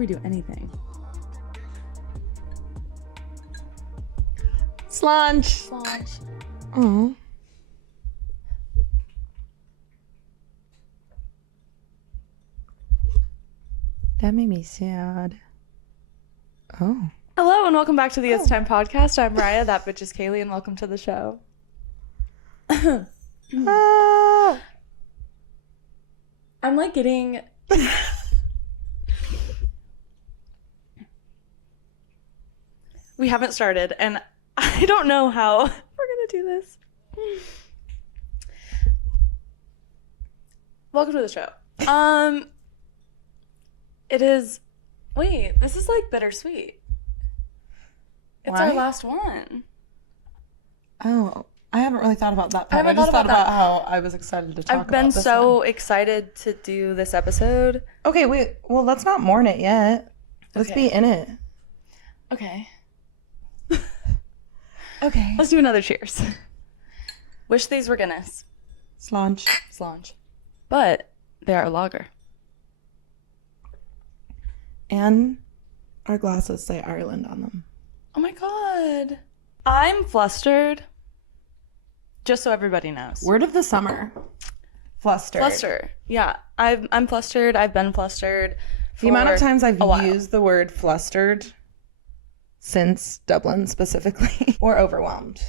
we do anything. Slunch. Oh. That made me sad. Oh. Hello and welcome back to the It's Time podcast. I'm Raya, that bitch is Kaylee, and welcome to the show. I'm like getting... We haven't started, and I don't know how we're gonna do this. Welcome to the show. It is... Wait, this is like bittersweet. It's Why? our last one. Oh, I haven't really thought about that part. haven't I just thought thought about about how I was excited to talk about I've been this so one. excited to do this episode. Okay, wait. Well, let's not mourn it yet. Let's Okay. be in it. Okay. Okay. Let's do another cheers. Wish these were Guinness. Slunch. Slange. But they are a lager. And our glasses say Ireland on them. Oh my god. I'm flustered. Just so everybody knows. Word of the summer. Flustered. Fluster. Yeah. I'm flustered. I've been flustered for The amount of times I've a while. used the word flustered since Dublin specifically, or overwhelmed.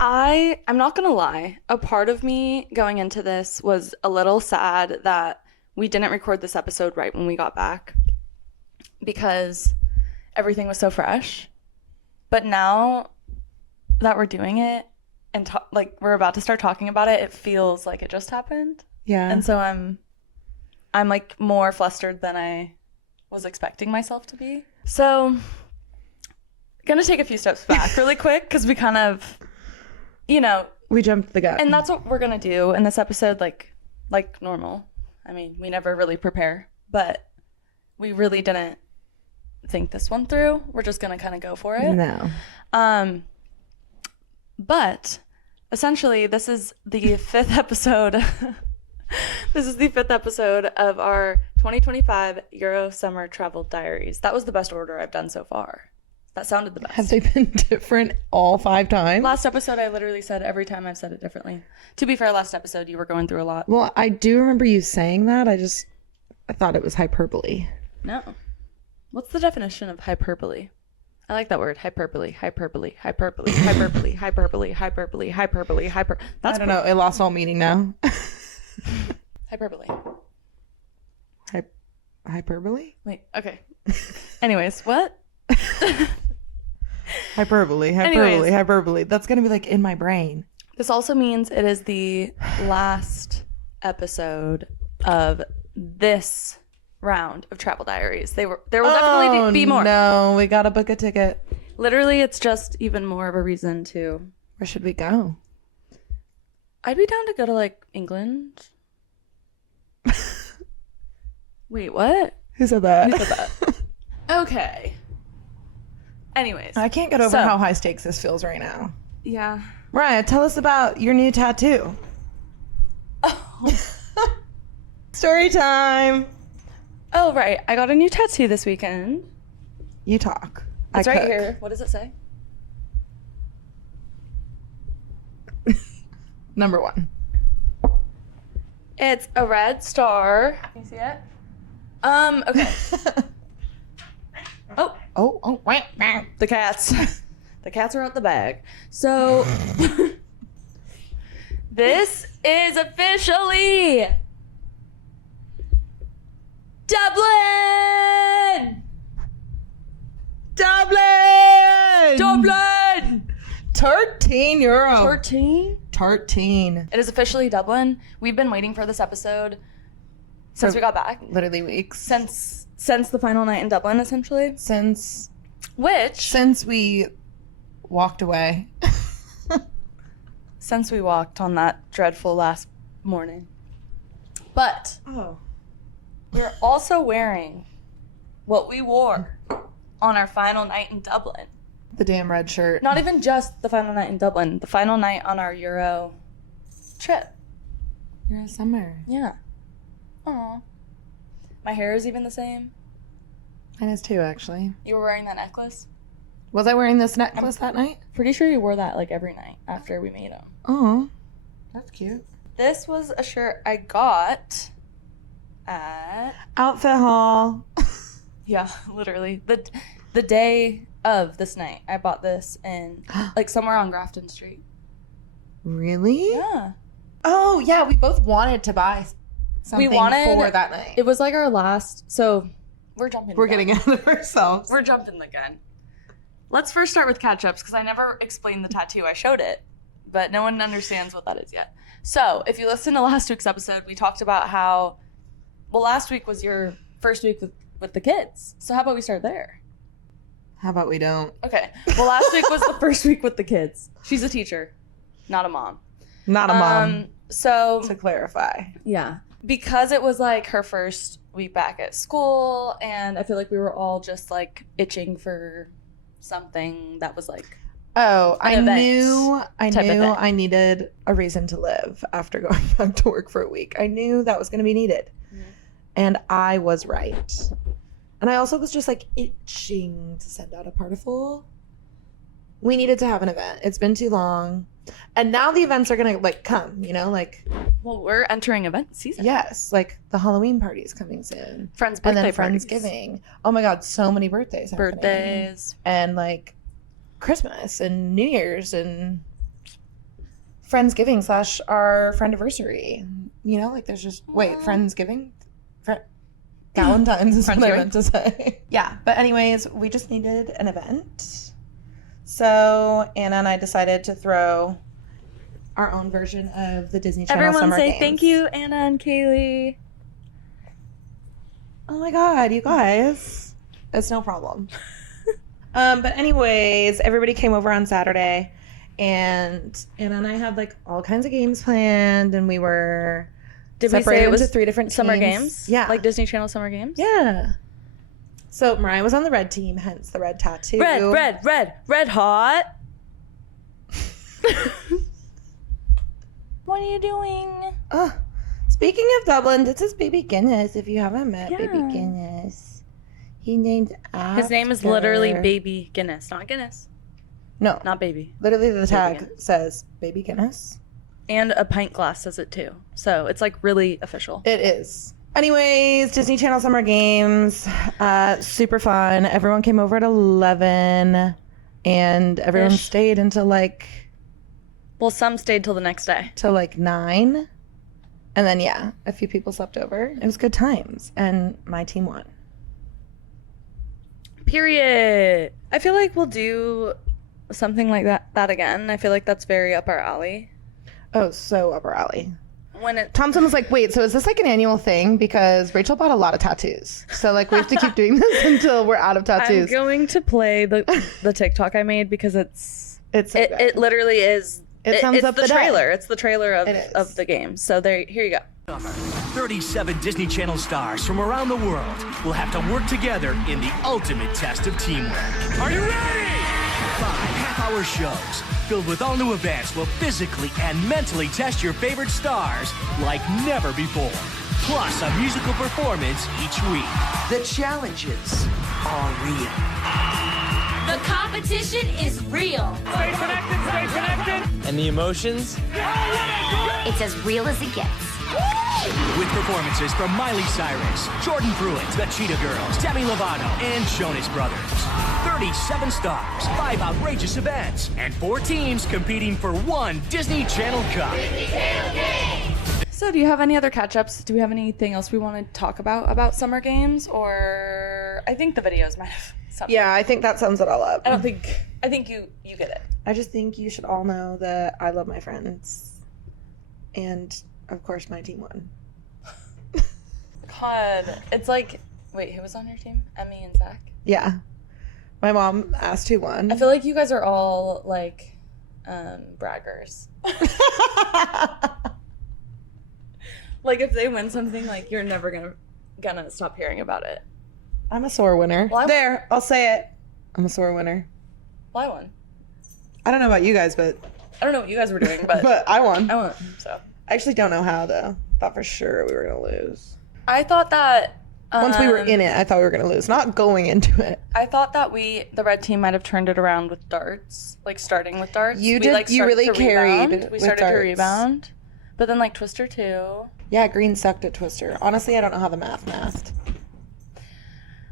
I'm not gonna lie. A part of me going into this was a little sad that we didn't record this episode right when we got back because everything was so fresh. But now that we're doing it and like we're about to start talking about it, it feels like it just happened. Yeah. And so I'm like more flustered than I was expecting myself to be. So gonna take a few steps back really quick because we kind of, you know, we jumped the gun. and that's what we're gonna do in this episode, like normal. I mean, we never really prepare, but we really didn't think this one through. We're just gonna kind of go for it. No. But essentially, this is the fifth episode. This is the fifth episode of our 2025 Euro Summer Travel Diaries. That was the best order I've done so far. That sounded the best. Have they been different all 5 times? Last episode, I literally said every time I've said it differently. To be fair, last episode, you were going through a lot. Well, I do remember you saying that. I thought it was hyperbole. No. What's the definition of hyperbole? I like that word. Hyperbole, hyperbole, hyperbole, hyperbole, hyperbole, hyperbole, hyperbole, hyper. I don't know. It lost all meaning now. Hyperbole. Hyperbole? Wait, okay. Anyways, what? Hyperbole. Anyways. Hyperbole. That's going to be like in my brain. This also means it is the last episode of this round of Travel Diaries. There will definitely be more. No, we got to book a ticket. Literally, it's just even more of a reason to... Where should we go? I'd be down to go to, like, England. Wait, what? Who said that? Who said that? Okay. Anyways. I can't get over So- how high stakes this feels right now. Yeah. Mariah, tell us about your new tattoo. Oh. Story time. Oh, right. I got a new tattoo this weekend. You talk. It's I right cook. here. What does it say? Number 1. It's a red star. Can you see it? Okay. Oh, wah, wah. The cats. The cats are out the bag. So, this is officially Dublin! Dublin! Dublin! 13 euro. 13? 13. It is officially Dublin. We've been waiting for this episode since we got back. Literally weeks. Since the final night in Dublin, essentially. Since Which, we walked away. since we walked on that dreadful last morning. But Oh. we're also wearing what we wore on our final night in Dublin. The damn red shirt. Not even just the final night in Dublin, the final night on our Euro trip. You're a summer. Yeah. Aw. My hair is even the same. Mine is too, actually. You were wearing that necklace? Was I wearing this necklace that night? Pretty sure you wore that like every night after we made them. Oh, that's cute. This was a shirt I got at Outfit haul. yeah, literally the day of this night. I bought this in like somewhere on Grafton Street. Really? Yeah. Oh, yeah. We both wanted to buy something for that night. It was like our last. So we're jumping. We're again. getting ahead of ourselves. We're jumping the gun. Let's first start with catch-ups because I never explained the tattoo. I showed it, but no one understands what that is yet. So if you listen to last week's episode, we talked about how, well, last week was your first week with the kids. So how about we start there? How about we don't? Okay. Well, last week was the first week with the kids. She's a teacher, not a mom. Not a mom. So To clarify. yeah, because it was like her first week back at school, and I feel like we were all just like itching for something that was like Oh, I event knew type of thing. I needed a reason to live after going back to work for a week. I knew that was going to be needed. Mhm. And I was right. And I also was just like itching to send out a particle. We needed to have an event. It's been too long. And now the events are going to like come, you know, like, well, we're entering event season. yes, like the Halloween party is coming soon. Friends' And birthday then parties. Friendsgiving. Oh my God, so many birthdays. happening. Birthdays. And like Christmas and New Year's and Friendsgiving / our friendiversary. You know, like there's just Friendsgiving? Galentine's is what I meant to say. Yeah, but anyways, we just needed an event. So Anna and I decided to throw our own version of the Disney Channel Everyone Summer say Games. thank you, Anna and Kaylee. Oh my God, you guys. It's no problem. But anyways, everybody came over on Saturday, and Anna and I had like all kinds of games planned, and we were Did we say separated it was into 3 different summer teams. games? Yeah. Like Disney Channel summer games? Yeah. So Mariah was on the red team, hence the red tattoo. Red hot. What are you doing? Speaking of Dublin, this is Baby Guinness. If you haven't met Yeah. Baby Guinness, he named after... His name is literally Baby Guinness, not Guinness. No, Not Baby. literally the tag Guinness. says Baby Guinness. And a pint glass says it too. So it's like really official. It is. Anyways, Disney Channel Summer Games, super fun. Everyone came over at 11, and everyone Ish. stayed until like Well, some stayed till the next day. 9, and then yeah, a few people slept over. It was good times, and my team won. Period. I feel like we'll do something like that again. I feel like that's very up our alley. Oh, so up our alley. When it Thompson was like, wait, so is this like an annual thing? Because Rachel bought a lot of tattoos. So like we have to keep doing this until we're out of I'm tattoos. going to play the TikTok I made because It's so good. it literally is. It sums it's up the the day. trailer. It's the trailer It is. of the game. So here you go. 37 Disney Channel stars from around the world will have to work together in the ultimate test of teamwork. Are you ready? 5 half-hour shows filled with all new events will physically and mentally test your favorite stars like never before. Plus a musical performance each week. The challenges are real. The competition is real. Stay connected. And the emotions? It's as real as it gets. With performances from Miley Cyrus, Jordan Pruitt, the Cheetah Girls, Demi Lovato, and Jonas Brothers. 37 stars, 5 outrageous events, and 4 teams competing for 1 Disney Channel Cup. So do you have any other catch-ups? Do we have anything else we want to talk about summer games? Or I think the videos might have something. Yeah, I think that sums it all up. I think you get it. I just think you should all know that I love my friends. And of course my team won. God, it's like, wait, who was on your team? Emmy and Zach? Yeah. My mom asked who won. I feel like you guys are all like braggers. Like if they win something, like you're never gonna stop hearing about it. I'm a sore winner. Well, There, I'll say it. I'm a sore winner. Well, I won. I don't know about you guys, but I don't know what you guys were doing, but I won. I won. So I actually don't know how, though. Thought for sure we were going to lose. I thought that Once we were in it, I thought we were going to lose. Not going into it. I thought that the red team might have turned it around with darts, like starting with darts. You We, did. like, You started really to carried rebound. We with started darts. to rebound, but then like Twister too. Yeah, green sucked at Twister. Honestly, I don't know how the mathed.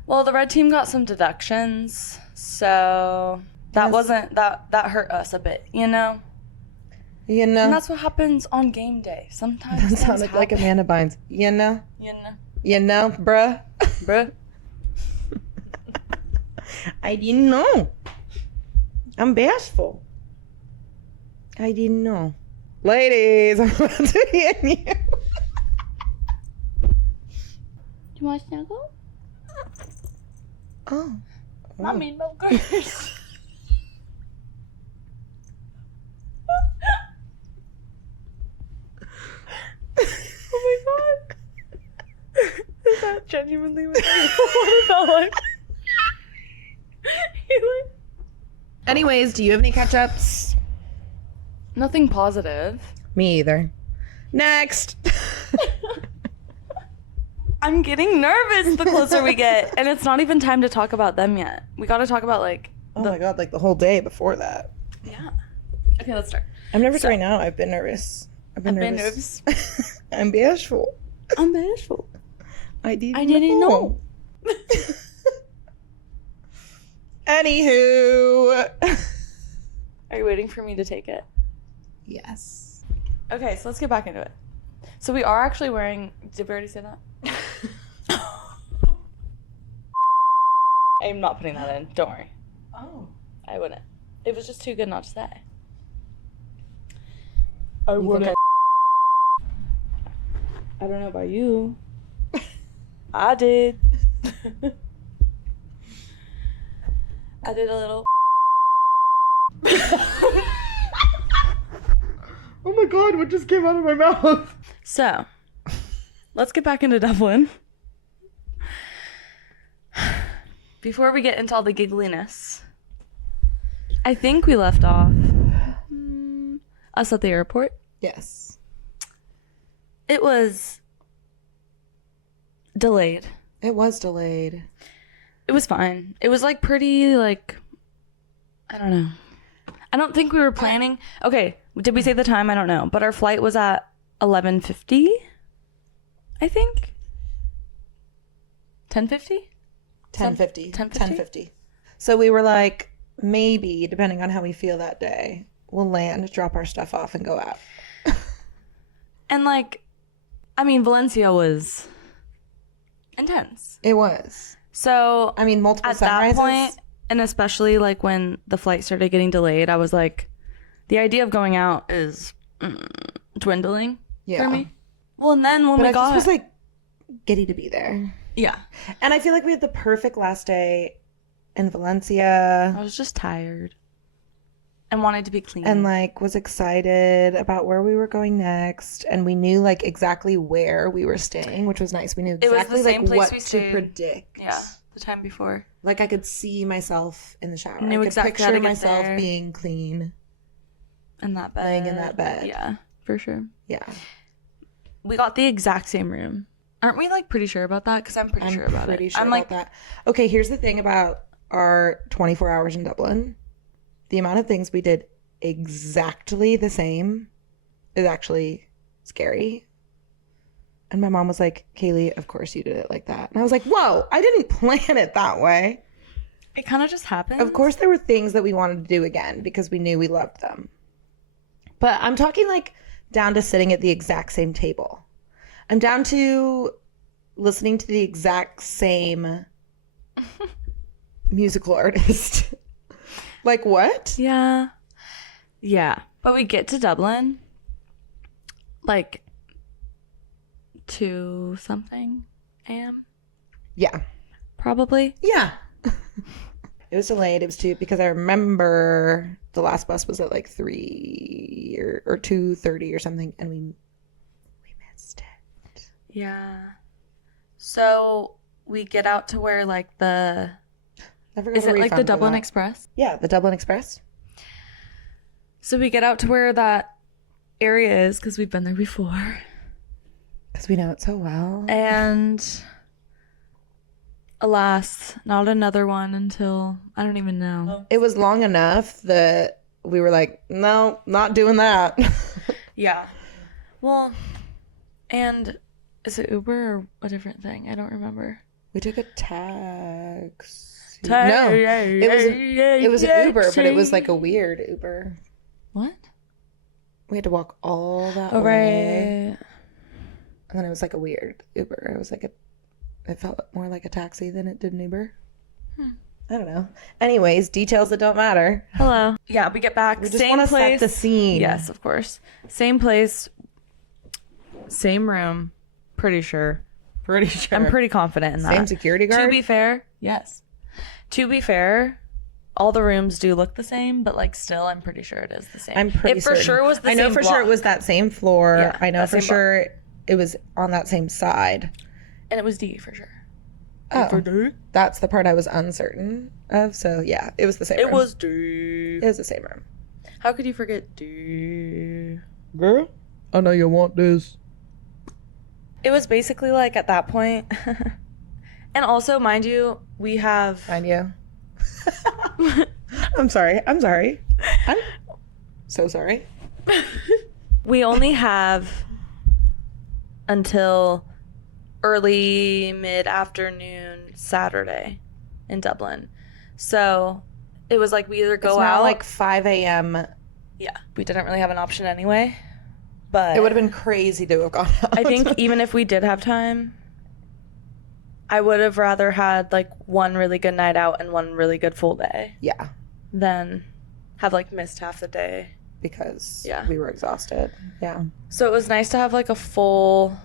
Well, the red team got some deductions, so that Yes. wasn't that hurt us a bit, you know. You know? And that's what happens on game day. Sometimes That things sounded like happen, Amanda Bynes. You know? you know, You know, bruh? bruh. I didn't know. I'm bashful. I didn't know. Ladies, I'm about to hit you. You want to snuggle? Oh. Not mean milkers. Oh my god. Is that genuinely what it felt like? Anyways, do you have any catch-ups? Nothing positive. Me either. Next. I'm getting nervous the closer we get, and it's not even time to talk about them yet. We got to talk about like Oh my god, like the whole day before that. yeah. Okay, let's start. I'm nervous right now. I've been nervous. I've been nervous. I'm bashful. I'm bashful. I didn't know. Anywho. Are you waiting for me to take it? Yes. Okay, so let's get back into it. So we are actually wearing. Did we already say that? I'm not putting that in. Don't worry. Oh. I wouldn't. It was just too good not to say. I wouldn't. I don't know about you. I did. I did a little. Oh my god, what just came out of my mouth? So, let's get back into Dublin. Before we get into all the giggliness, I think we left off us at the airport. Yes. It was delayed. It was delayed. It was fine. It was like pretty like I don't know. I don't think we were planning. Okay, did we say the time? I don't know. But our flight was at 11:50. I think. 10:50? 10:50. 10:50? 10:50. So we were like, maybe, depending on how we feel that day, we'll land, drop our stuff off, and go out. And like I mean Valencia was intense. It was. So I mean, multiple at that sunrises. point, and especially like when the flight started getting delayed, I was like, the idea of going out is dwindling Yeah. for me. Well, and then when But we I got, just was like giddy to be there. yeah, And I feel like we had the perfect last day in Valencia I was just tired and wanted to be clean. and like was excited about where we were going next. And we knew like exactly where we were staying, which was nice. We knew was the exactly same like place what we to stayed. predict. yeah, the time before. Like I could see myself in the shower. Knew I could exactly how picture to get myself there. being clean. In that bed. Laying in that bed. Yeah, for sure. Yeah. We got the exact same room. Aren't we like pretty sure about that? Because I'm pretty sure about pretty it. sure I'm about like, that. Okay, here's the thing about our 24 hours in Dublin. The amount of things we did exactly the same is actually scary. And my mom was like, Kaylee, of course you did it like that. And I was like, whoa, I didn't plan it that way. it kind of just happened. Of course there were things that we wanted to do again because we knew we loved them. But I'm talking like down to sitting at the exact same table. I'm down to listening to the exact same musical artist. Like what? Yeah. Yeah. But we get to Dublin like 2 something a.m. Yeah. probably. Yeah. It was delayed. It was because I remember the last bus was at like 3 or 2:30 or something, and we missed it. Yeah. So we get out to where like the Never got is a it like refund the for Dublin that. Express? Yeah, the Dublin Express. So we get out to where that area is because we've been there before. Because we know it so well. And alas, not another one until I don't even know. It was long enough that we were like, no, not doing that. Yeah. Well, and is it Uber or a different thing? I don't remember. We took a taxi. No, it was an Uber, but it was like a weird Uber. What? We had to walk all that Oh, way. right. And then it was like a weird Uber. It was like it felt more like a taxi than it did an Uber. I don't know. Anyways, details that don't matter. Hello. Yeah, we get back. We just Same want to place. set the scene. Yes, of course. Same place. Same room. Pretty sure. Pretty sure. I'm pretty confident in that. Same security guard? To be fair, yes. To be fair, all the rooms do look the same, but like still, I'm pretty sure it is the same. I'm pretty It for certain. sure was the I same know for sure it block. was that same floor. Yeah, I know that for same sure it was on that same side. And it was D for sure. Oh, that's the part I was uncertain of. So yeah, it was the same room. It was D. It was the same room. How could you forget D? Girl, I know you want this. It was basically like at that point. And also, mind you, we have... Mind you. I'm sorry. I'm so sorry. We only have until early mid-afternoon Saturday in Dublin. So it was like we either go It's now out... like 5 a.m. Yeah, we didn't really have an option anyway. But It would have been crazy to have gone out. I think even if we did have time, I would have rather had like one really good night out and one really good full day Yeah, than have like missed half the day. because Yeah. we were exhausted. Yeah. So it was nice to have like a full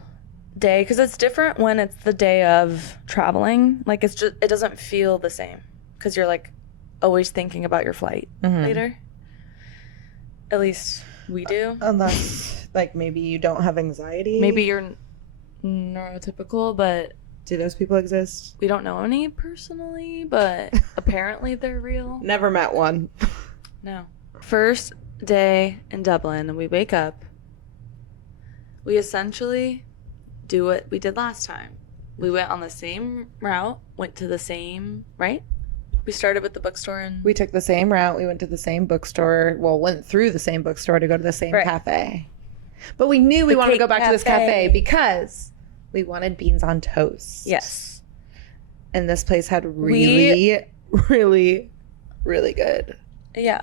day because it's different when it's the day of traveling. Like it doesn't feel the same because you're like always thinking about your flight later. At least we do. Unless, like, maybe you don't have anxiety. Maybe you're neurotypical, but Do those people exist? we don't know any personally, but apparently they're real. Never met one. No. First day in Dublin, and we wake up. We essentially do what we did last time. We went on the same route, went to the same, right? We started with the bookstore and We took the same route. We went to the same bookstore. Well, went through the same bookstore to go to the same Right. cafe. But we knew we wanted to Cake go back to this Cafe. cafe because we wanted beans on toast. yes. And this place had really, really, really good Yeah.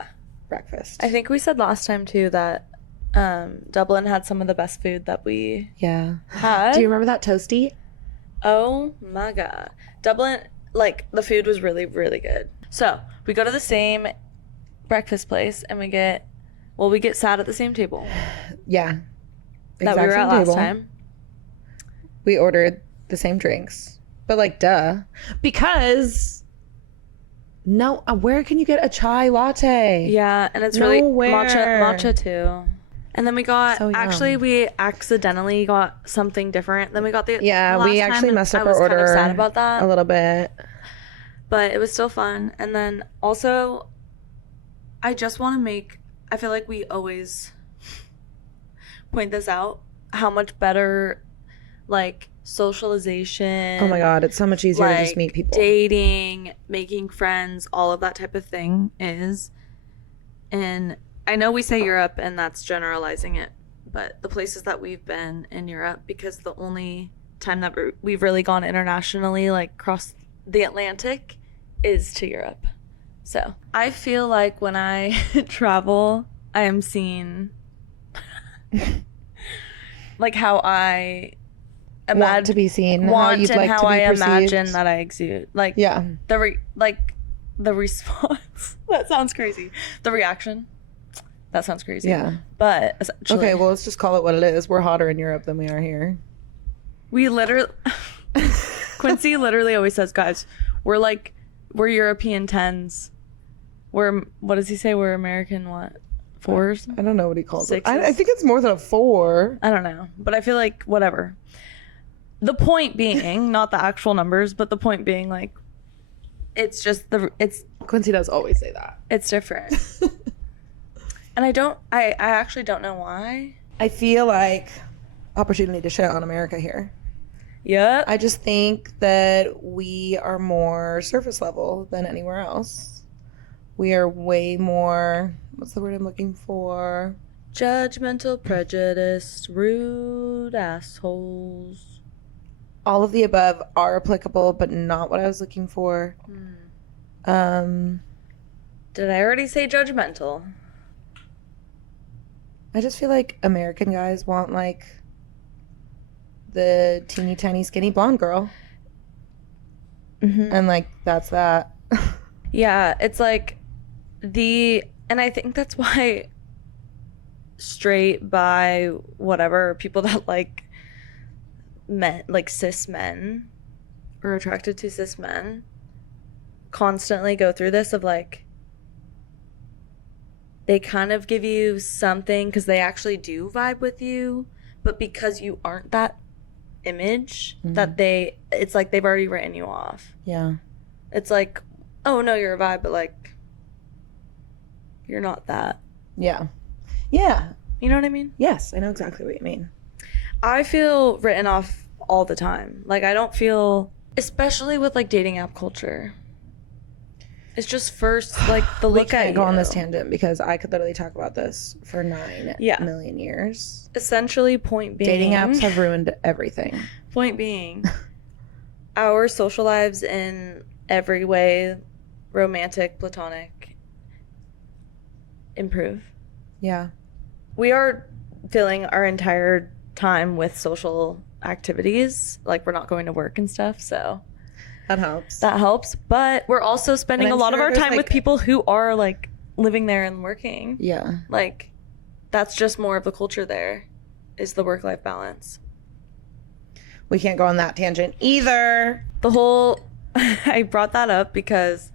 breakfast. I think we said last time too that Dublin had some of the best food that we Yeah. had. Do you remember that toasty? Oh my god. Dublin, like, the food was really, really good. So, we go to the same breakfast place and we get sat at the same table Yeah. that we were at last time. We ordered the same drinks. But, like, duh. Because, no, where can you get a chai latte? Yeah, and it's really Nowhere. matcha too. And then we got, So yum. actually, we accidentally got something different. Then we got the Yeah, last we time, actually and messed up I our was order kind of sad about that. a little bit. But it was still fun. And then also, I just want to make, I feel like we always point this out, how much better, like, socialization. Oh my god, it's so much easier to just like, meet people. dating, making friends, all of that type of thing is. And I know we say Europe and that's generalizing it, but the places that we've been in Europe, because the only time that we've really gone internationally, like across the Atlantic, is to Europe. So I feel like when I travel, I am seen like how I Want to be seen. want how you'd and like how to be I perceived. imagine that I exude. Like Yeah. the response. That sounds crazy. The reaction. That sounds crazy. Yeah. But essentially, Okay, well, let's just call it what it is. We're hotter in Europe than we are here. we literally Quincy literally always says, guys, we're European 10s. What does he say? We're American what? 4s? I don't know what he calls it. I Sixes? think it's more than a 4. I don't know. But I feel like whatever. The point being, not the actual numbers, but the point being, like, it's just it's Quincy does always say that. different. And I actually don't know why. I feel like opportunity to shit on America here. Yep. I just think that we are more surface level than anywhere else. We are way more, what's the word I'm looking for? Judgmental, prejudiced, rude assholes. All of the above are applicable, but not what I was looking for. Did I already say judgmental? I just feel like American guys want like the teeny tiny skinny blonde girl. And like that's that. Yeah, it's like and I think that's why straight, bi, whatever, people that like men, like cis men, or attracted to cis men, constantly go through this of like, they kind of give you something because they actually do vibe with you, but because you aren't that image, that it's like they've already written you off. Yeah. It's like, oh no, you're a vibe, but like, you're not that. Yeah. Yeah. You know what I mean? Yes, I know exactly what you mean. I feel written off all the time. Like, I don't feel, especially with like dating app culture. It's just first like the look we at can't go you. on this tangent because I could literally talk about this for 9 million years. Essentially, point being, Dating apps have ruined everything. point being, our social lives in every way, romantic, platonic, improve. Yeah. We are filling our entire time with social activities. Like, we're not going to work and stuff, so That helps. that helps. But we're also spending And a I'm lot of sure our there's, time with like- people who are like living there and working. Yeah. Like, that's just more of the culture there, is the work-life balance. We can't go on that tangent either. The whole I brought that up because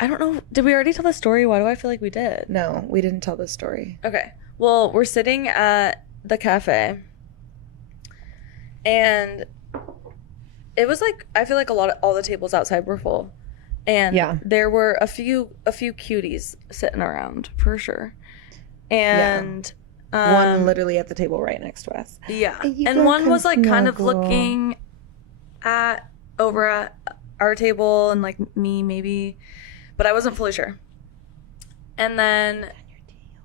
I don't know, did we already tell the story? Why do I feel like we did? No, we didn't tell this story. Okay. Well, we're sitting at the cafe, and it was like, I feel like all the tables outside were full, and Yeah. there were a few cuties sitting around for sure, and One literally at the table right next to us. yeah, You and guys one can was like kind of snuggle. looking at over at our table and like me maybe, but I wasn't fully sure. And then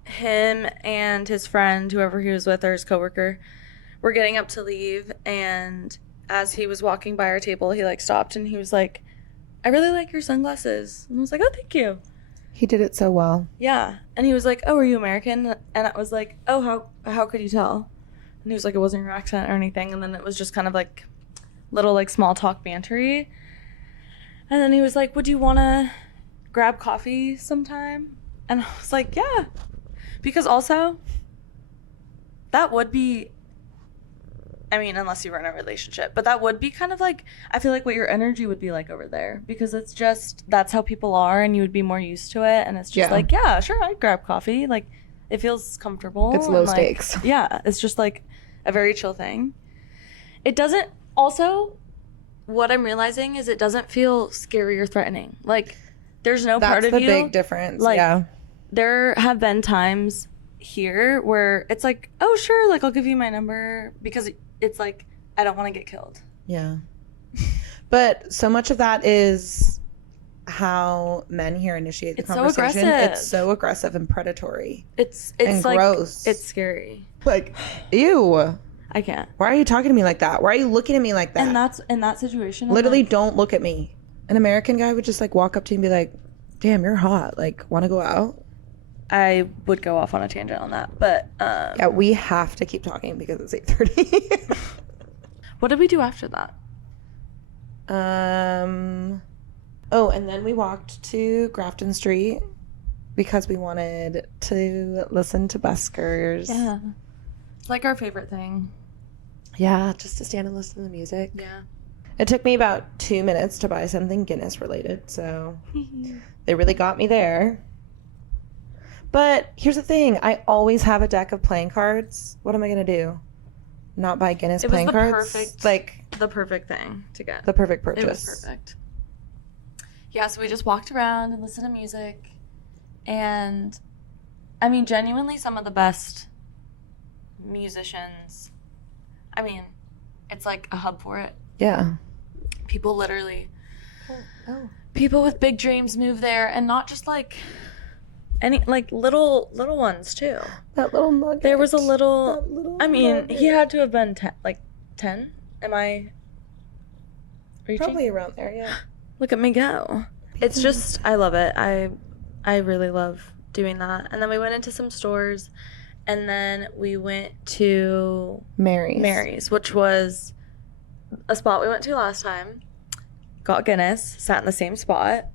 him and his friend, whoever he was with, or his coworker, were getting up to leave, and as he was walking by our table, he like stopped and he was like, I really like your sunglasses. And I was like, oh, thank you. He did it so well. Yeah. And he was like, oh, are you American? And I was like, oh, how could you tell? And he was like, it wasn't your accent or anything. And then it was just kind of like little like small talk bantery. And then he was like, would you want to grab coffee sometime? And I was like, yeah. Because also, that would be, I mean, unless you were in a relationship, but that would be kind of like, I feel like what your energy would be like over there, because it's just, that's how people are, and you would be more used to it. And it's just Yeah. like, yeah, sure, I'd grab coffee. Like, it feels comfortable. It's low and, like, stakes. Yeah, it's just like a very chill thing. It doesn't, also, what I'm realizing is it doesn't feel scary or threatening. Like, there's no part That's of the you. big difference. like, yeah. There have been times here where it's like, oh, sure, like, I'll give you my number, because it's like, I don't want to get killed. Yeah. But so much of that is how men here initiate the It's so conversation. aggressive. It's so aggressive and predatory. It's And like, gross. it's scary. Like, ew. I can't. Why are you talking to me like that? Why are you looking at me like that? And that's, in that situation, I'm Literally, like, don't look at me. An American guy would just like walk up to you and be like, damn, you're hot. Like, want to go out? I would go off on a tangent on that. But Yeah, we have to keep talking because it's 8:30. what did we do after that? Oh, and then we walked to Grafton Street because we wanted to listen to buskers. Yeah. It's like our favorite thing. Yeah, just to stand and listen to the music. Yeah. It took me about 2 minutes to buy something Guinness related, so they really got me there. But here's the thing, I always have a deck of playing cards. What am I gonna do? Not buy Guinness It was playing the cards? perfect, Like the perfect thing to get. the perfect purchase. It was perfect. Yeah, so we just walked around and listened to music. And I mean, genuinely some of the best musicians. I mean, it's like a hub for it. Yeah. People literally, Oh. people with big dreams move there, and not just like any like little ones too. That little nugget. There was a little. That little I mean, nugget. he had to have been 10. Am I reaching? Probably around there, yeah. Look at me go. It's just, I love it. I really love doing that. And then we went into some stores, and then we went to Mary's, which was a spot we went to last time. Got Guinness, sat in the same spot.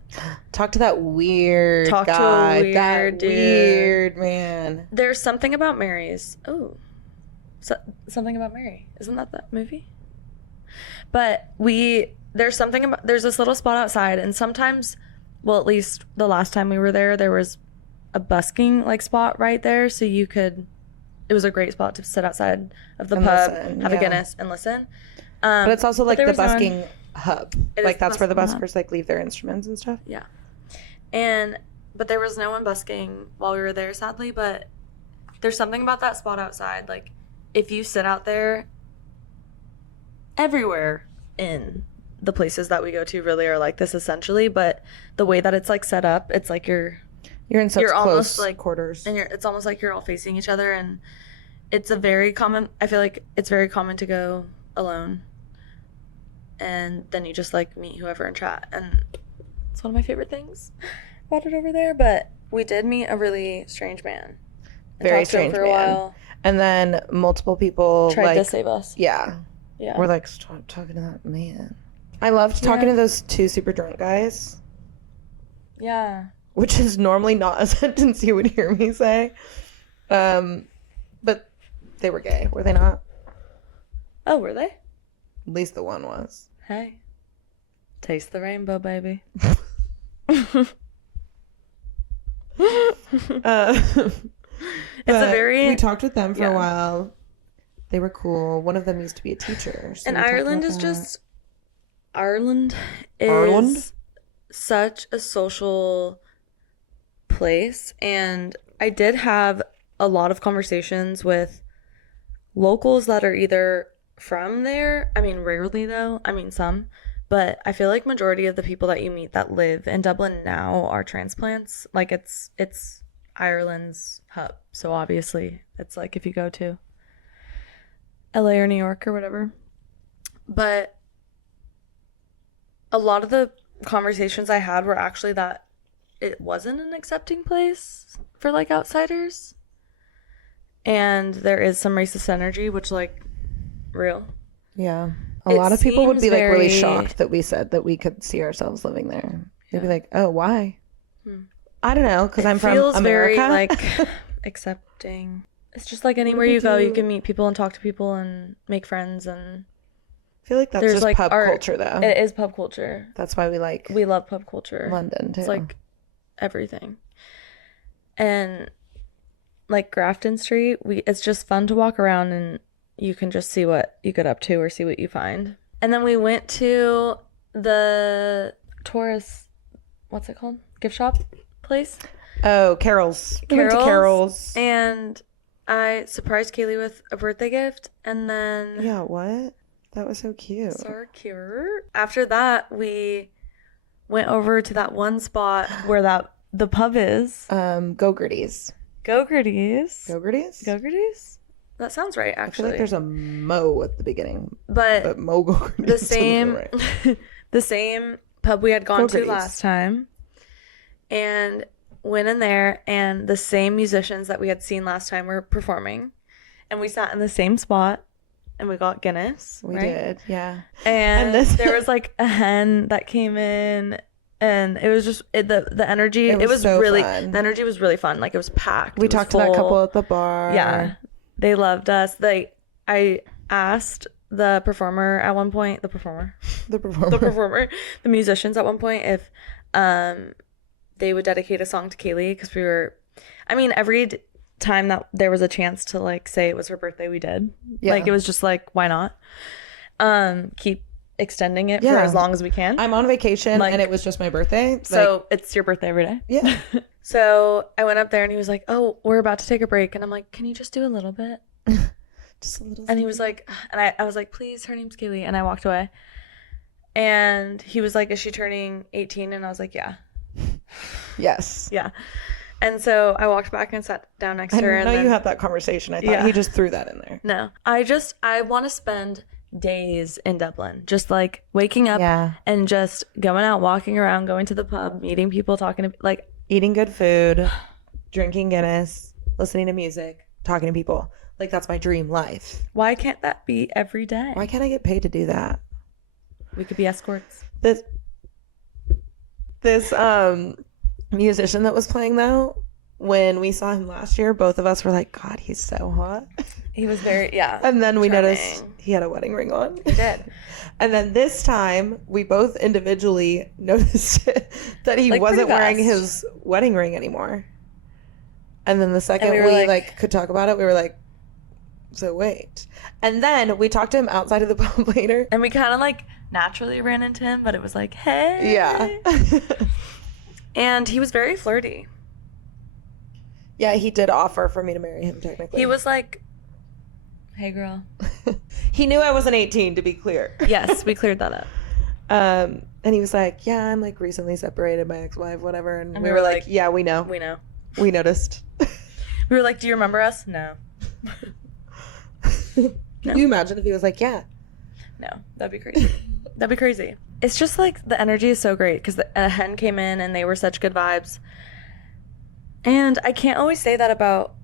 Talk to that weird Talk to a guy. weird that dude. weird man. There's something about Mary's. Oh, something about Mary. Isn't that movie? But there's something about, there's this little spot outside, and sometimes, well, at least the last time we were there was a busking like spot right there, so it was a great spot to sit outside of the And pub, listen, have a yeah. Guinness, and listen. But it's also like there the was no one- busking hub. It Like is that's where the busking hub. buskers like leave their instruments and stuff. Yeah. But there was no one busking while we were there, sadly, but there's something about that spot outside. Like, if you sit out there, everywhere in the places that we go to really are like this essentially, but the way that it's like set up, it's like You're in such You're close almost, like- quarters. and it's almost like you're all facing each other, and it's a very common, I feel like it's very common to go alone, and then you just like meet whoever and chat, and it's one of my favorite things about it over there. But we did meet a really strange man, and Very talked to him strange for a man. while. And then multiple people Tried to like save us. yeah. Yeah. We're like, stop talking to that man. I loved talking to those two super drunk guys, Yeah. which is normally not a sentence you would hear me say. But they were gay, were they not? Oh, were they? At least the one was. Hey. Taste the rainbow, baby. It's a very- We talked with them for yeah. a while. They were cool. One of them used to be a teacher. So And we talked Ireland about is that. just Ireland is Ireland? such a social place, and I did have a lot of conversations with locals that are either from there. I mean, rarely though. I mean, some, but I feel like majority of the people that you meet that live in Dublin now are transplants. Like it's Ireland's hub. So obviously, it's like if you go to LA or New York or whatever. But a lot of the conversations I had were actually that it wasn't an accepting place for like outsiders. And there is some racist energy, which like real. Yeah. A It lot of people would seems be like really very- shocked that we said that we could see ourselves living there. They'd be Yeah. like, "Oh, why?" Hmm. I don't know, because I'm from Feels America. very like accepting. It's just like anywhere we you go, you do? can meet people and talk to people and make friends, and I feel like that's there's just like pub art. culture, though. It is pub culture. That's why we like We love pub culture. London too. It's like everything. And like Grafton Street, it's just fun to walk around and you can just see what you get up to or see what you find. And then we went to the tourist, what's it called? Gift shop place? oh, Carol's. We went to Carol's. And I surprised Kaylee with a birthday gift, and then Yeah, what? That was so cute. so cute. After that, we went over to that one spot where the pub is. Go-Gritties. Go-Gritties. Go-Gritties? Go-Gritties? That sounds right, I feel actually. like there's a Mo at the beginning, but but Mo Go-Gritties. the sounds same right. the same pub we had gone to Go-Gritties. last time, and went in there, and the same musicians that we had seen last time were performing, and we sat in the same spot, and we got Guinness. We right? did, yeah. And this- there was like a hen that came in, and it was just the energy. It It was was so really fun. the energy was really fun. Like it was packed. We It was talked to that full. couple at the bar. Yeah, they loved us. I asked the performer at one point, the musicians at one point, if they would dedicate a song to Kaylee, because every time that there was a chance to like say it was her birthday, we did. Yeah. Like it was just like, why not? Keep extending it for Yeah. as long as we can. I'm on vacation Like- and it was just my birthday. So it's your birthday every day. yeah. So I went up there and he was like, oh, we're about to take a break. And I'm like, can you just do a little bit? Just a little. And he was like, and I was like, please, her name's Kaylee. And I walked away. And he was like, is she turning 18? And I was like, yeah. Yes. Yeah. And so I walked back and sat down next to her. I know you had that conversation. I thought he just threw that in there. No. I want to spend days in Dublin. Just like waking up and just going out, walking around, going to the pub, meeting people, talking to, like, eating good food, drinking Guinness, listening to music, talking to people. Like, that's my dream life. Why can't that be every day? Why can't I get paid to do that? We could be escorts. This musician that was playing, though, when we saw him last year, both of us were like, God, he's so hot. He was very, And then we noticed he had a wedding ring on. He did. And then this time, we both individually noticed that he Like, wasn't pretty wearing fast. his wedding ring anymore. And then the second we we, were like, could talk about it, we were like, so wait. And then we talked to him outside of the pub later. And we kind of like naturally ran into him, but it was like, hey. Yeah. And he was very flirty. Yeah, he did offer for me to marry him, technically. He was like, hey, girl. He knew I wasn't 18, to be clear. Yes, we cleared that up. And he was like, yeah, I'm like recently separated, my ex-wife, whatever. And we we were were like, like, yeah, we know. We know. We noticed. We were like, do you remember us? No. Can you imagine if he was like, yeah. No, that'd be crazy. That'd be crazy. It's just like the energy is so great because a hen came in and they were such good vibes. And I can't always say that about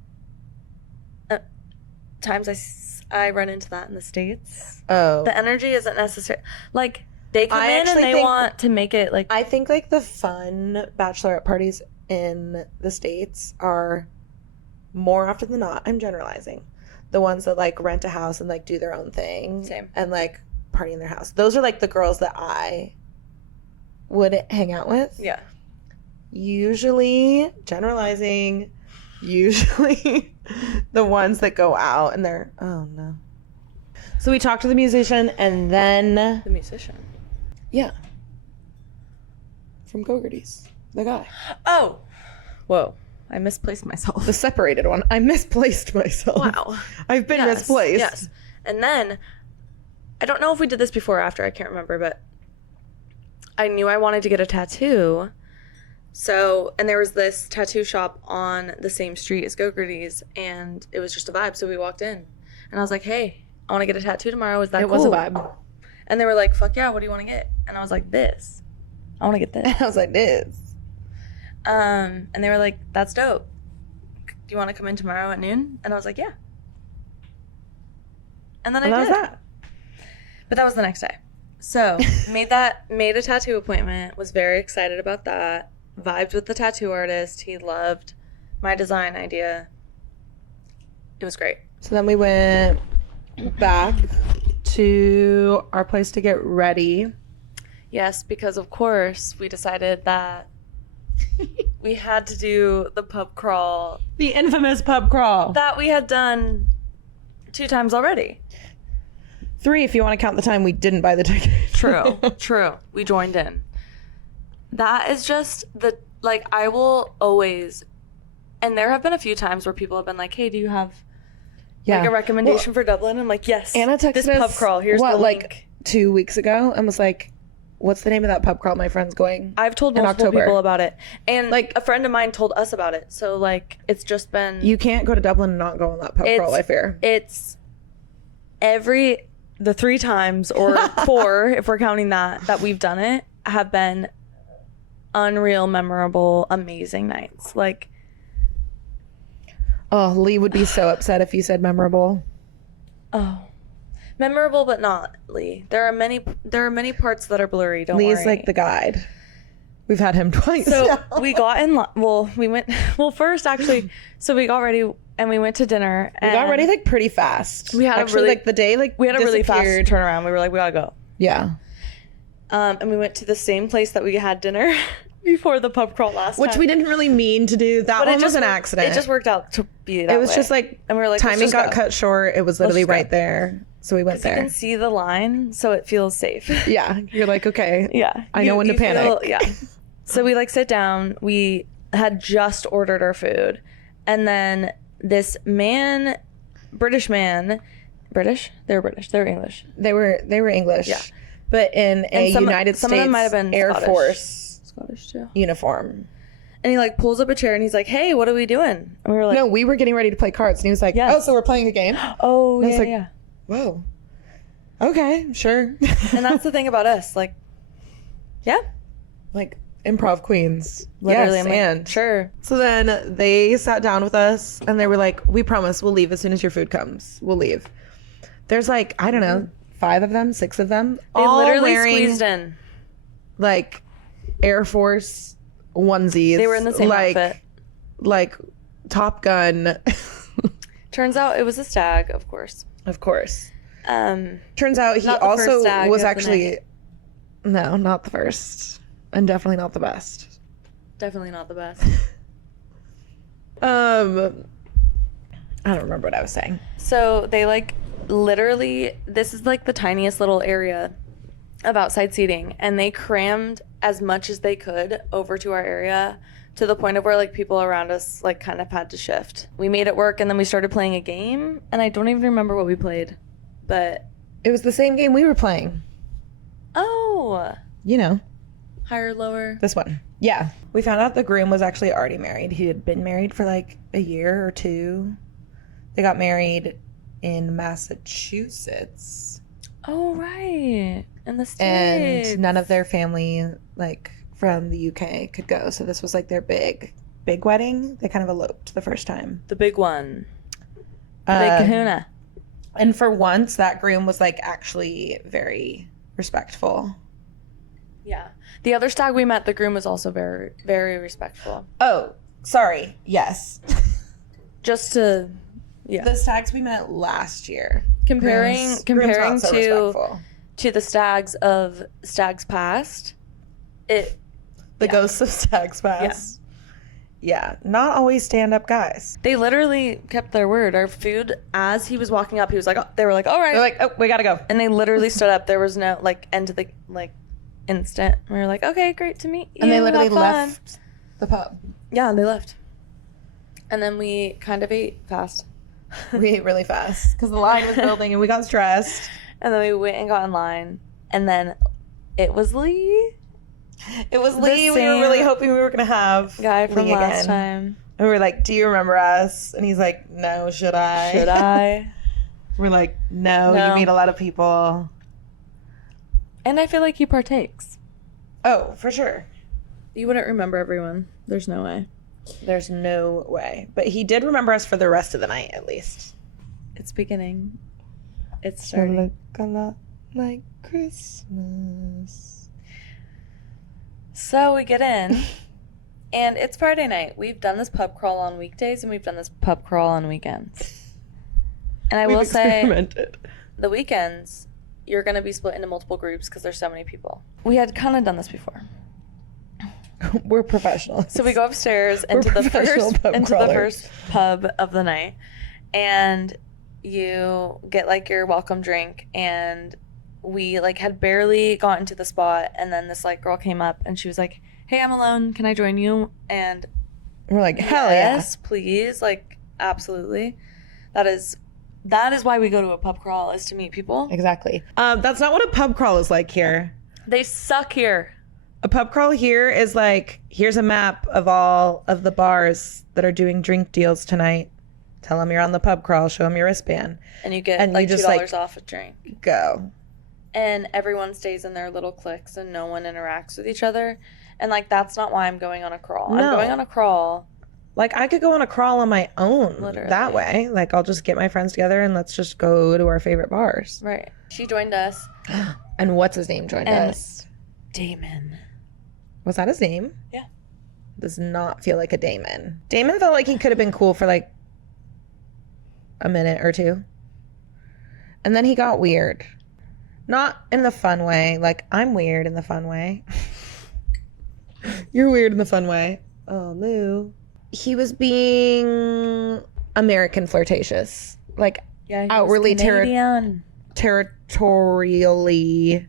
times I run into that in the States. Oh. The energy isn't necessary. Like, they come in and actually they think- want to make it like. I think like the fun bachelorette parties in the States are more often than not, I'm generalizing, the ones that like rent a house and like do their own thing. Same. And like party in their house. Those are like the girls that I would hang out with. Yeah. Usually, generalizing, usually the ones that go out and they're, oh no. So we talked to the musician and then, The musician. yeah. From Gogarty's, the guy. Oh. Whoa. I misplaced myself. The separated one. I misplaced myself. Wow. I've been Yes, misplaced. Yes. And then, I don't know if we did this before or after, I can't remember, but I knew I wanted to get a tattoo. So, and there was this tattoo shop on the same street as Gogarty's, and it was just a vibe. So we walked in, and I was like, hey, I want to get a tattoo tomorrow. Is that cool? It was a vibe. And they were like, fuck yeah, what do you want to get? And I was like, this. I want to get this. I was like, this. And they were like, that's dope. Do you want to come in tomorrow at noon? And I was like, yeah. And then And I that did. was that. But that was the next day. So made a tattoo appointment, was very excited about that. Vibed with the tattoo artist. He loved my design idea. It was great. So then we went back to our place to get ready. Yes, because of course we decided that we had to do the pub crawl The infamous pub crawl. that we had done 2 times already. 3 if you want to count the time we didn't buy the ticket. True. We joined in. That is just like, I will always, and there have been a few times where people have been like, hey, do you have like a recommendation for Dublin? I'm like, yes. Anna texted this us, pub crawl. Here's the link. like 2 weeks ago and was like, what's the name of that pub crawl? My friend's going. I've told in multiple October. people about it. And Like- a friend of mine told us about it. So like, it's just been, You can't go to Dublin and not go on that pub crawl, I fear. it's the 3 times or 4, if we're counting that we've done it, have been unreal, memorable, amazing nights. Like, Oh, Lee would be so upset if you said memorable. oh, memorable, but not Lee. There are many parts that are blurry. Don't Lee's worry. like the guide. We've had him twice. So now. we got in. We went. Well, first actually, so we got ready and we went to dinner. We And got ready like pretty fast. We had a actually really- like the day like we had a really fast disappeared. turnaround. We were like, we gotta go. Yeah. And we went to the same place that we had dinner before the pub crawl last Which time. we didn't really mean to do. That But one it was just an worked- accident. It just worked out to be that It was way. just like, and we were like, let's timing just got go. cut short. It was literally just go. right there. So we went You there. can see the line, so it feels safe. Yeah. You're like, okay. Yeah. I know when to panic. Yeah. So we like sit down. We had just ordered our food. And then this man British man. British? They were British. They were English. They were English. Yeah. But in a United some of them States might have been Air Scottish. Force Scottish too. uniform. And he like pulls up a chair and he's like, "Hey, what are we doing?" And we were like, No, we were getting ready to play cards, and he was like, Yes. "Oh, so we're playing a game?" "Oh, And I was yeah, like, yeah." Whoa. Okay, sure. And that's the thing about us, like, yeah, like improv queens. literally. Yes, I'm like, and sure. so then they sat down with us, and they were like, "We promise we'll leave as soon as your food comes. We'll leave." There's like, I don't know, 5 of them, 6 of them, They all literally wearing squeezed in. like Air Force onesies. They were in the same outfit. Like Top Gun. Turns out it was a stag, of course. Of course. Um, Turns out he Not the first also stag was of the actually night. no, not the first, and definitely not the best. definitely not the best. I don't remember what I was saying. So they like literally, this is like the tiniest little area of outside seating, and they crammed as much as they could over to our area to the point of where like people around us like kind of had to shift. We made it work, and then we started playing a game, and I don't even remember what we played, but It was the same game we were playing. oh, You know, higher, lower. this one. Yeah. We found out the groom was actually already married. He had been married for like a year or 2. They got married in Massachusetts. Oh right, in the States. And none of their family, like from the UK, could go. So this was like their big wedding. They kind of eloped the first time. The big one, the big kahuna. And for once, that groom was like actually very respectful. Yeah. The other stag we met, the groom was also very, very respectful. Oh, sorry. Yes. Just to, yeah. The stags we met last year. Comparing Groom's not so respectful. to the stags of Stags Past, The ghosts of stags past. Yeah. Not always stand-up guys. they literally kept their word. Our food, as he was walking up, he was like, oh, they were like, all right. They're like, oh, we gotta go. And they literally stood up. There was no like end to the like instant. We were like, okay, great to meet you. And they literally Have fun. left the pub. Yeah, they left. And then we kind of ate fast. We ate really fast because the line was building and we got stressed. And then we went and got in line. And then it was Lee, It was The Lee we were same really hoping we were gonna have. guy from Lee last again. time. And we were like, do you remember us? And he's like, no, should I? Should I? We're like, no, No. you meet a lot of people. And I feel like he partakes. Oh, for sure. You wouldn't remember everyone. There's no way. There's no way. But he did remember us for the rest of the night, at least. It's beginning. It's You starting. look a lot like Christmas. So we get in, and it's Friday night. We've done this pub crawl on weekdays, and we've done this pub crawl on weekends. And I will say, experimented. the weekends, you're going to be split into multiple groups because there's so many people. We had kind of done this before. We're professionals. So we go upstairs We're into the professional first pub into the crawlers. first pub of the night, and you get like your welcome drink, and we like had barely gotten to the spot, and then this like girl came up and she was like, "Hey, I'm alone. Can I join you?" And We're like, hell yes, please, like absolutely. That is why we go to a pub crawl, is to meet people. yeah. Exactly. That's not what a pub crawl is like here. They suck here. A pub crawl here is like, here's a map of all of the bars that are doing drink deals tonight. Tell them you're on the pub crawl. Show them your wristband. And you get And you like just, $2 like- off a drink. Go. And everyone stays in their little cliques and no one interacts with each other. And like that's not why I'm going on a crawl. No. I'm going on a crawl. Like, I could go on a crawl on my own Literally. that way. Like, I'll just get my friends together and let's just go to our favorite bars. Right. She joined us. And what's his name joined And us? Damon. Was that his name? Yeah. Does not feel like a Damon. Damon felt like he could have been cool for like a minute or 2. And then he got weird. Not in the fun way. Like, I'm weird in the fun way. You're weird in the fun way. Oh, no. He was being American flirtatious. Like, Yeah. Outwardly Canadian. territorially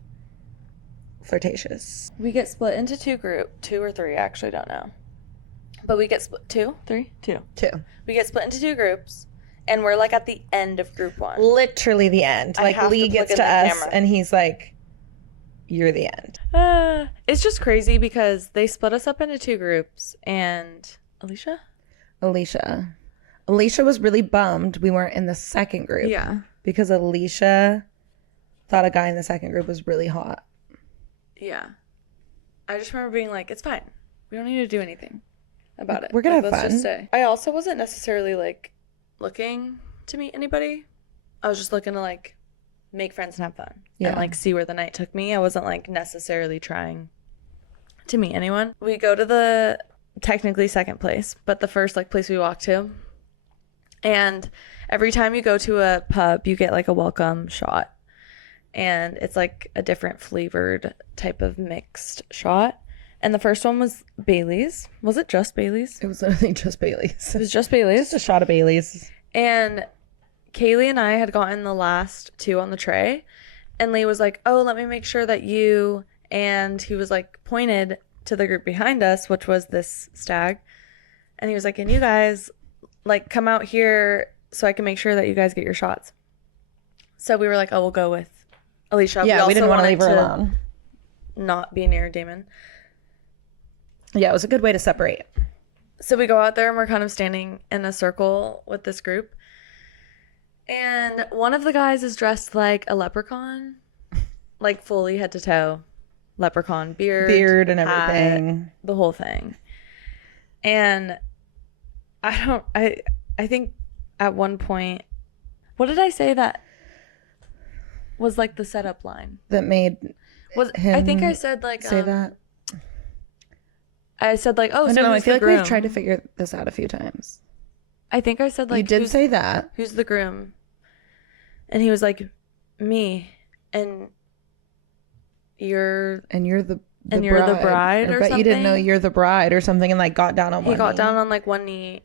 flirtatious. We get split into 2 or 3, I actually don't know. But we get split 2, 3, 2. 2. We get split into 2 groups, And we're like at the end of group 1. Literally the end. I Like have Lee to gets look to in the us camera. and he's like, you're the end. It's just crazy because they split us up into 2 groups. And Alicia Alicia was really bummed we weren't in the second group. Yeah. Because Alicia thought a guy in the second group was really hot. Yeah. I just remember being like, it's fine. We don't need to do anything about it. We're gonna Like, have let's fun. just stay. I also wasn't necessarily like looking to meet anybody. I was just looking to like make friends and have fun. Yeah. And like see where the night took me. I wasn't like necessarily trying to meet anyone. We go to the technically second place, but the first like place we walked to. And every time you go to a pub, you get like a welcome shot. And it's like a different flavored type of mixed shot. And the first one was Bailey's. Was it just Bailey's? It was literally just Bailey's. It was just Bailey's. Just a shot of Bailey's. And Kaylee and I had gotten the last 2 on the tray. And Lee was like, oh, let me make sure that you, and he was like pointed to the group behind us, which was this stag. And he was like, and you guys, like, come out here so I can make sure that you guys get your shots. So we were like, oh, we'll go with Alicia. Yeah, we didn't want to wanted leave her alone. not be near Damon. Yeah, it was a good way to separate. So we go out there and we're kind of standing in a circle with this group. And one of the guys is dressed like a leprechaun, like fully head to toe. Leprechaun beard And hat, everything. the whole thing. And I think at one point, what did I say that was like the setup line? That made him I think I said like say that. I said like, oh, I so don't know, I who's feel the like groom? we've tried to figure this out a few times. I think I said like, you did who's- say that. who's the groom? And he was like, me. And you're The bride I or bet you didn't know something? you're the bride or something and like got down on one he got knee. down on like one knee.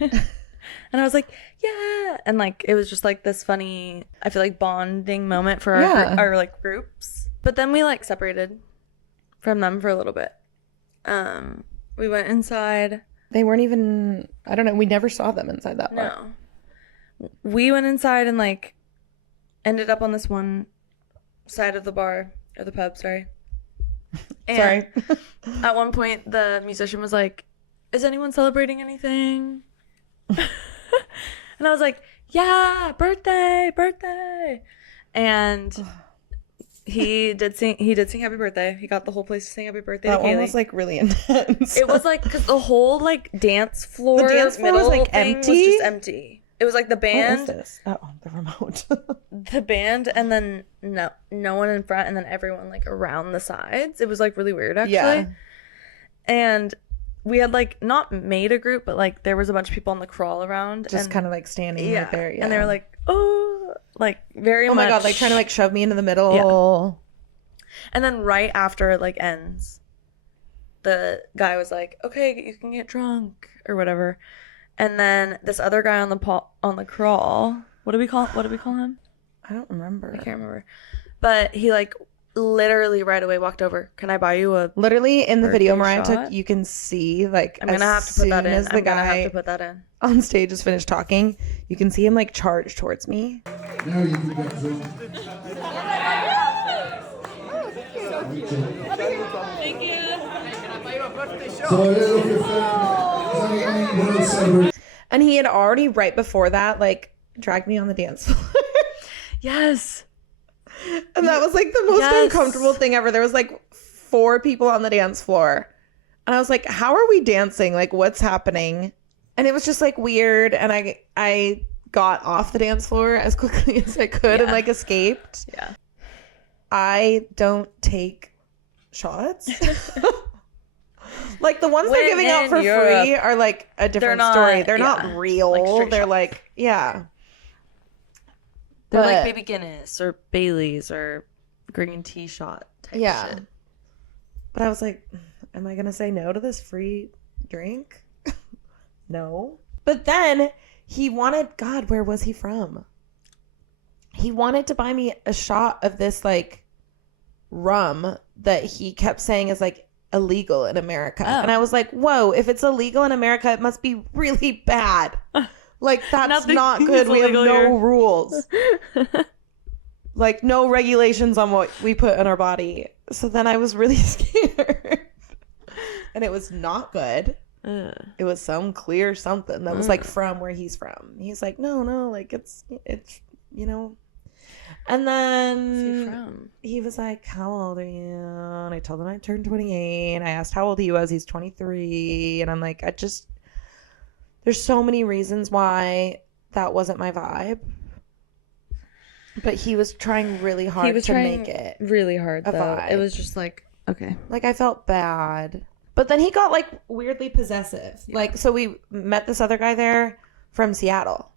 And I was like, yeah. And like, it was just like this funny, I feel like bonding moment for Yeah. our like groups. But then we like separated from them for a little bit. We went inside. They weren't even, I don't know, we never saw them inside that bar. No. We went inside and like ended up on this one side of the bar or the pub, sorry. And Sorry. at one point the musician was like, is anyone celebrating anything? And I was like, yeah, birthday. And he did sing happy birthday. He got the whole place to sing happy birthday That to one Kaylee. was like really intense. It was like, because the whole like dance floor, The dance floor was, middle like, thing was empty? just empty. It was like the What is band, this? Oh, the remote. the band, and then no one in front, and then everyone like around the sides. It was like really weird actually. Yeah. And we had like not made a group, but like there was a bunch of people on the crawl around, Just and, kind of like standing yeah, right there. Yeah. and they were like, oh, like very oh much. my God, like trying to like shove me into the middle. And then right after it like ends, the guy was like, okay, you can get drunk or whatever. And then this other guy on the crawl, what do we call him? I don't remember. I can't remember. But he like literally right away walked over. Can I buy you a Literally in the video birthday Mariah shot? took, you can see like I'm gonna have to put that in. as the I'm gonna have guy to put that in. on stage has finished talking, you can see him like charge towards me. Now you can get drunk. Thank you. So it is okay for anyone else celebrate. And he had already right before that like dragged me on the dance floor. Yes. And that was like the most Yes. uncomfortable thing ever. There was like 4 people on the dance floor. And I was like, how are we dancing? Like, what's happening? And it was just like weird. And I got off the dance floor as quickly as I could and Yeah. like escaped. Yeah. I don't take shots. Like the ones they're When giving out in for Europe, free are like a different not- story. They're yeah, not real. like straight They're shots. like, yeah. They're like But- baby Guinness or Bailey's or green tea shot type Yeah. shit. But I was like, am I going to say no to this free drink? No. But then he wanted, God, where was he from? He wanted to buy me a shot of this like rum that he kept saying is like illegal in America. Oh. And I was like, whoa, if it's illegal in America, it must be really bad. Like, that's Nothing not is good. We have illegal no here. rules. Like, no regulations on what we put in our body. So then I was really scared. And it was not good. It was some clear something that was like from where he's from. He's like, no, like it's you know. And then he was like, how old are you? And I told him I turned 28. And I asked how old he was. He's 23. And I'm like, there's so many reasons why that wasn't my vibe. But he was trying really hard to make it really hard, a though. vibe. It was just like, okay. Like, I felt bad. But then he got, like, weirdly possessive. Yeah. Like, so we met this other guy there from Seattle.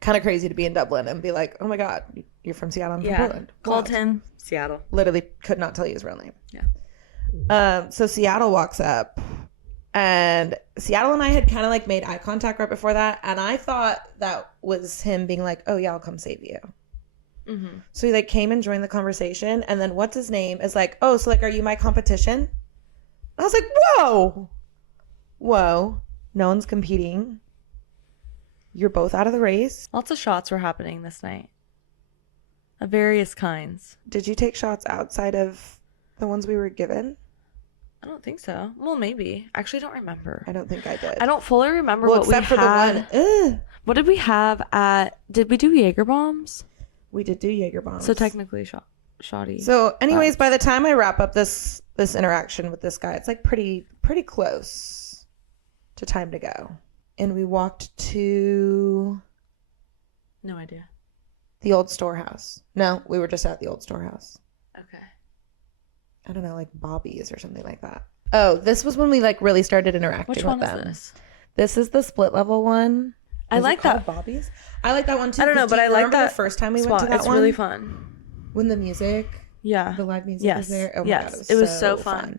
Kind of crazy to be in Dublin and be like, oh, my God, you're from Seattle. I'm from Portland. Called him Seattle. Literally could not tell you his real name. Yeah. So Seattle walks up. And Seattle and I had kind of, like, made eye contact right before that. And I thought that was him being like, oh, yeah, I'll come save you. Mm-hmm. So he, like, came and joined the conversation. And then what's his name is like, oh, so, like, are you my competition? I was like, whoa, no one's competing. You're both out of the race. Lots of shots were happening this night. Of various kinds. Did you take shots outside of the ones we were given? I don't think so. Well, maybe. Actually, I don't remember. I don't think I did. I don't fully remember well, what we had. except for the one. What did we have did we do Jaeger bombs? We did do Jaeger bombs. So technically shoddy. So anyways, by the time I wrap up this interaction with this guy, it's like pretty close to time to go. And we walked to No idea. the old storehouse. No, we were just at the old storehouse. Okay. I don't know, like Bobby's or something like that. Oh, this was when we like really started interacting Which with one them. is this? This is the split level one. I Is it like called that. Bobby's. I like that one too. I don't know, 'cause but do I you like remember that the first time we spot. went to that It's one. really fun. When the music, Yeah. the live music Yes. was there. Oh my Yes. God, It was so fun.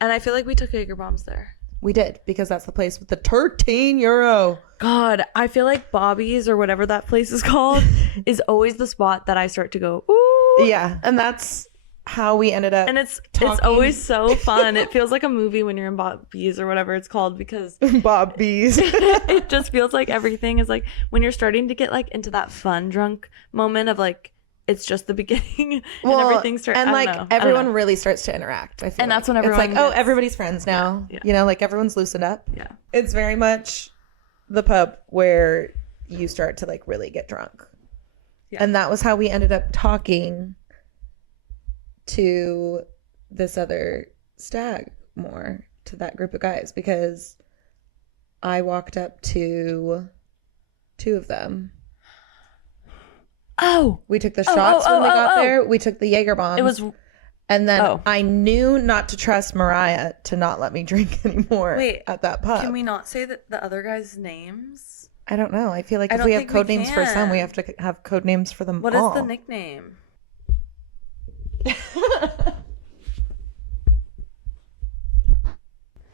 And I feel like we took Jaeger bombs there. We did, because that's the place with the €13. God, I feel like Bobby's or whatever that place is called is always the spot that I start to go, ooh. Yeah, and that's how we ended up. And it's talking. always so fun. It feels like a movie when you're in Bobby's or whatever it's called, because Bobby's. it just feels like everything is like when you're starting to get like into that fun drunk moment of like it's just the beginning and everything starts. And I like don't know. I don't everyone know. really starts to interact. I feel And like. that's when everyone it's like, oh, gets- everybody's friends now. Yeah. You know, like everyone's loosened up. Yeah. It's very much the pub where you start to like really get drunk. Yeah. And that was how we ended up talking to this other stag more, to that group of guys, because I walked up to two of them. Oh, We took the shots when we got there. We took the Jaeger bombs. it was. And then Oh. I knew not to trust Mariah to not let me drink anymore Wait, at that pub. Can we not say that the other guys' names? I don't know. I feel like I if don't we have think we code names for some, we can. have to have code names for them What is all. the nickname?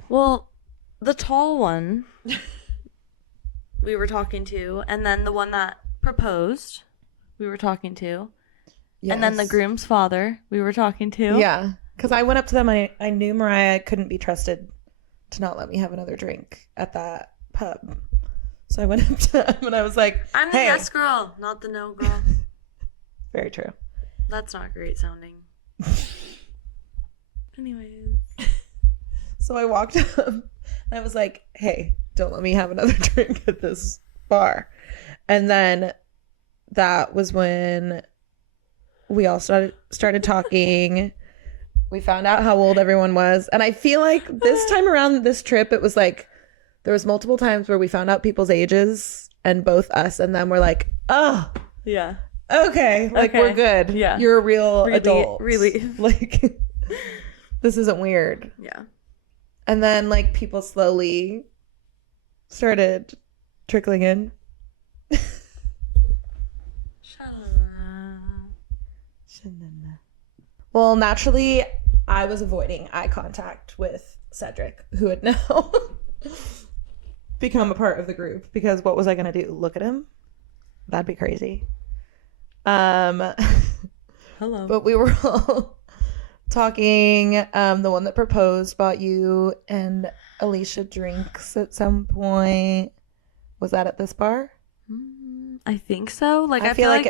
Well, the tall one we were talking to, and then the one that proposed we were talking to, and then the Yes. groom's father we were talking to. Yeah. Because I went up to them. I knew Mariah couldn't be trusted to not let me have another drink at that pub. So I went up to them and I was like, I'm the hey. yes girl, not the no girl. Very true. That's not great sounding. Anyways. So I walked up and I was like, hey, don't let me have another drink at this bar. And then that was when we all started talking. We found out how old everyone was. And I feel like this time around this trip, it was like there was multiple times where we found out people's ages, and both us and them were like, oh, Yeah. okay, like Okay. we're good. Yeah. You're a real Really- adult. really. Like, this isn't weird. Yeah. And then like people slowly started trickling in. Well, naturally, I was avoiding eye contact with Cedric, who had now become a part of the group, because what was I going to do? Look at him? That'd be crazy. Hello. But we were all talking. The one that proposed bought you and Alicia drinks at some point. Was that at this bar? I think so. Like I feel like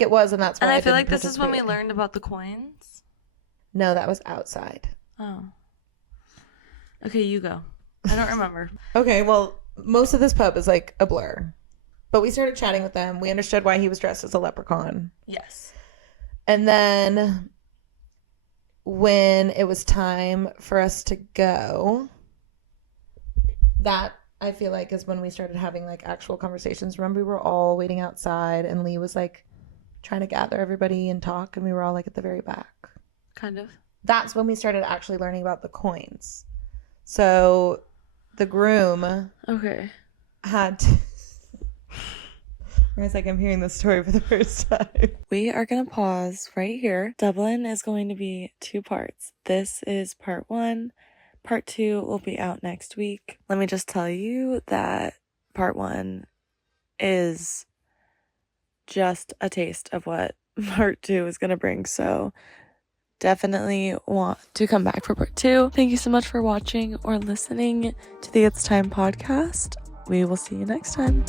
it was, and that's why. and I I feel didn't like this is when we participate. learned about the coins. No, that was outside. Oh. Okay, you go. I don't remember. Okay, well, most of this pub is like a blur. But we started chatting with them. We understood why he was dressed as a leprechaun. Yes. And then when it was time for us to go, that I feel like is when we started having like actual conversations. Remember, we were all waiting outside and Lee was like trying to gather everybody and talk, and we were all like at the very back. Kind of. That's when we started actually learning about the coins. So the groom Okay. had to... I was like, I'm hearing this story for the first time. We are going to pause right here. Dublin is going to be 2 parts. This is part 1. Part 2 will be out next week. Let me just tell you that part 1 is just a taste of what part 2 is going to bring. So definitely want to come back for part 2. Thank you so much for watching or listening to the It's Time podcast. We will see you next time.